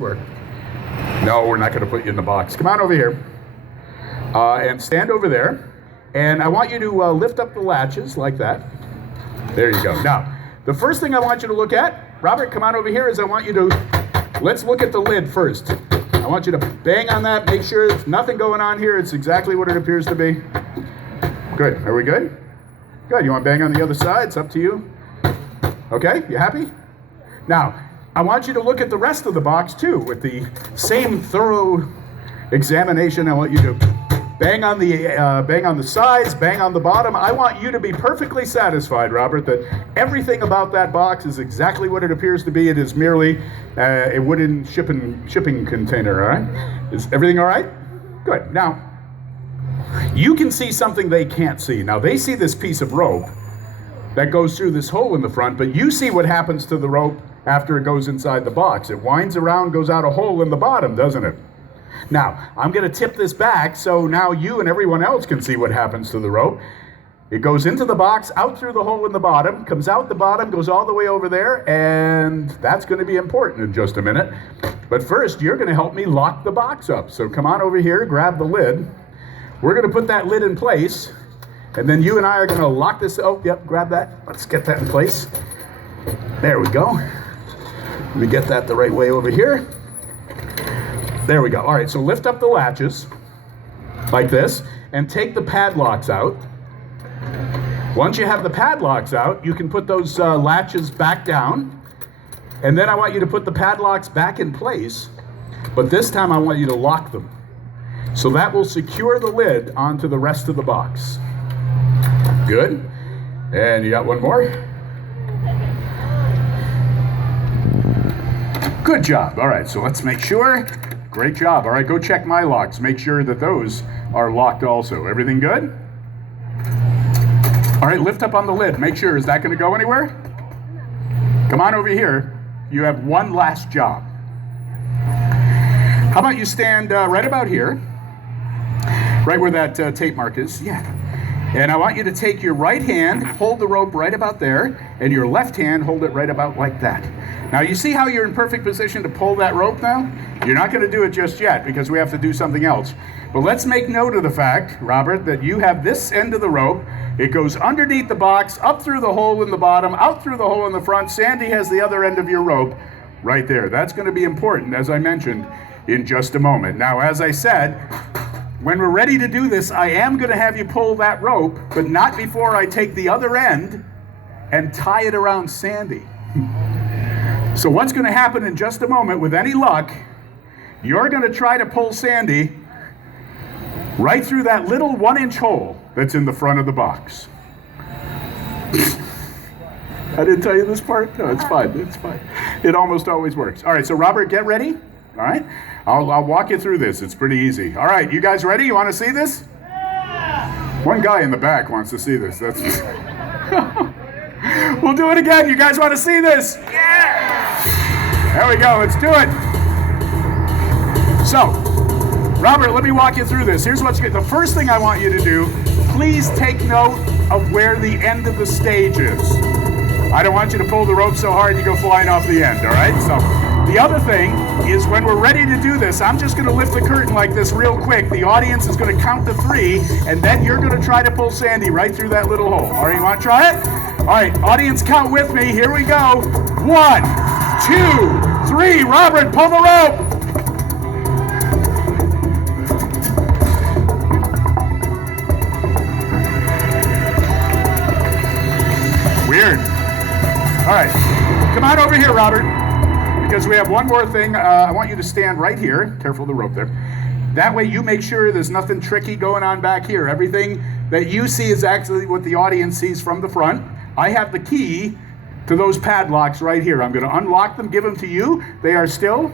Work. No, we're not going to put you in the box. Come on over here and stand over there. And I want you to lift up the latches like that. There you go. Now, the first thing I want you to look at, Robert, come on over here, is I want you to, let's look at the lid first. I want you to bang on that, make sure there's nothing going on here. It's exactly what it appears to be. Good. Are we good? Good. You want to bang on the other side? It's up to you. Okay, you happy? Now, I want you to look at the rest of the box too with the same thorough examination. I want you to bang on the sides, bang on the bottom. I want you to be perfectly satisfied, Robert, that everything about that box is exactly what it appears to be. It is merely a wooden shipping container, all right? Is everything all right? Good. Now, you can see something they can't see. Now, they see this piece of rope that goes through this hole in the front, but you see what happens to the rope after it goes inside the box. It winds around, goes out a hole in the bottom, doesn't it? Now, I'm going to tip this back so now you and everyone else can see what happens to the rope. It goes into the box, out through the hole in the bottom, comes out the bottom, goes all the way over there, and that's going to be important in just a minute. But first, you're going to help me lock the box up. So come on over here, grab the lid. We're going to put that lid in place, and then you and I are going to lock this. Oh, yep, grab that. Let's get that in place. There we go. Let me get that the right way over here. There we go. All right, so lift up the latches like this and take the padlocks out. Once you have the padlocks out, you can put those latches back down. And then I want you to put the padlocks back in place, but this time I want you to lock them. So that will secure the lid onto the rest of the box. Good. And you got one more? Good job. All right, so let's make sure. Great job. All right, go check my locks. Make sure that those are locked also. Everything good? All right, lift up on the lid. Make sure. Is that going to go anywhere? Come on over here. You have one last job. How about you stand right about here, right where that tape mark is? Yeah. And I want you to take your right hand, hold the rope right about there, and your left hand, hold it right about like that. Now, you see how you're in perfect position to pull that rope now? You're not going to do it just yet because we have to do something else. But let's make note of the fact, Robert, that you have this end of the rope. It goes underneath the box, up through the hole in the bottom, out through the hole in the front. Sandy has the other end of your rope right there. That's going to be important, as I mentioned, in just a moment. Now, as I said, when we're ready to do this, I am going to have you pull that rope, but not before I take the other end and tie it around Sandy. So what's going to happen in just a moment, with any luck, you're going to try to pull Sandy right through that little 1-inch hole that's in the front of the box. I didn't tell you this part? No, it's fine. It's fine. It almost always works. All right, so Robert, get ready. All right? I'll walk you through this. It's pretty easy. All right, you guys ready? You want to see this? Yeah! One guy in the back wants to see this. That's. We'll do it again. You guys want to see this? Yeah! There we go. Let's do it. So, Robert, let me walk you through this. Here's what's good. The first thing I want you to do, please take note of where the end of the stage is. I don't want you to pull the rope so hard you go flying off the end, all right? So, the other thing is when we're ready to do this, I'm just going to lift the curtain like this real quick. The audience is going to count to 3, and then you're going to try to pull Sandy right through that little hole. All right, you want to try it? All right, audience, count with me. Here we go. 1, 2, 3. Robert, pull the rope. Weird. All right, come on over here, Robert. Because we have one more thing. I want you to stand right here. Careful of the rope there. That way you make sure there's nothing tricky going on back here. Everything that you see is actually what the audience sees from the front. I have the key to those padlocks right here. I'm going to unlock them, give them to you. They are still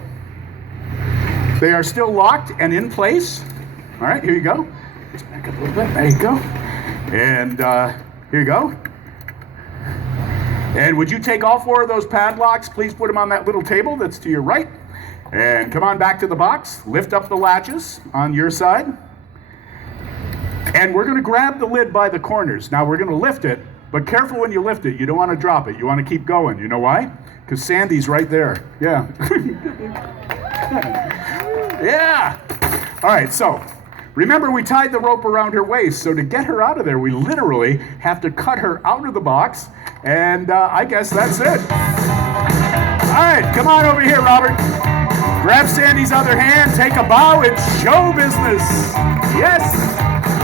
locked and in place. All right, here you go. Let's back up a little bit. There you go. And here you go. And would you take all 4 of those padlocks? Please put them on that little table that's to your right. And come on back to the box. Lift up the latches on your side. And we're going to grab the lid by the corners. Now we're going to lift it, but careful when you lift it. You don't want to drop it. You want to keep going. You know why? Because Sandy's right there. Yeah. Yeah. All right, so remember we tied the rope around her waist, so to get her out of there, we literally have to cut her out of the box, and I guess that's it. All right, come on over here, Robert. Grab Sandy's other hand, take a bow, it's show business. Yes.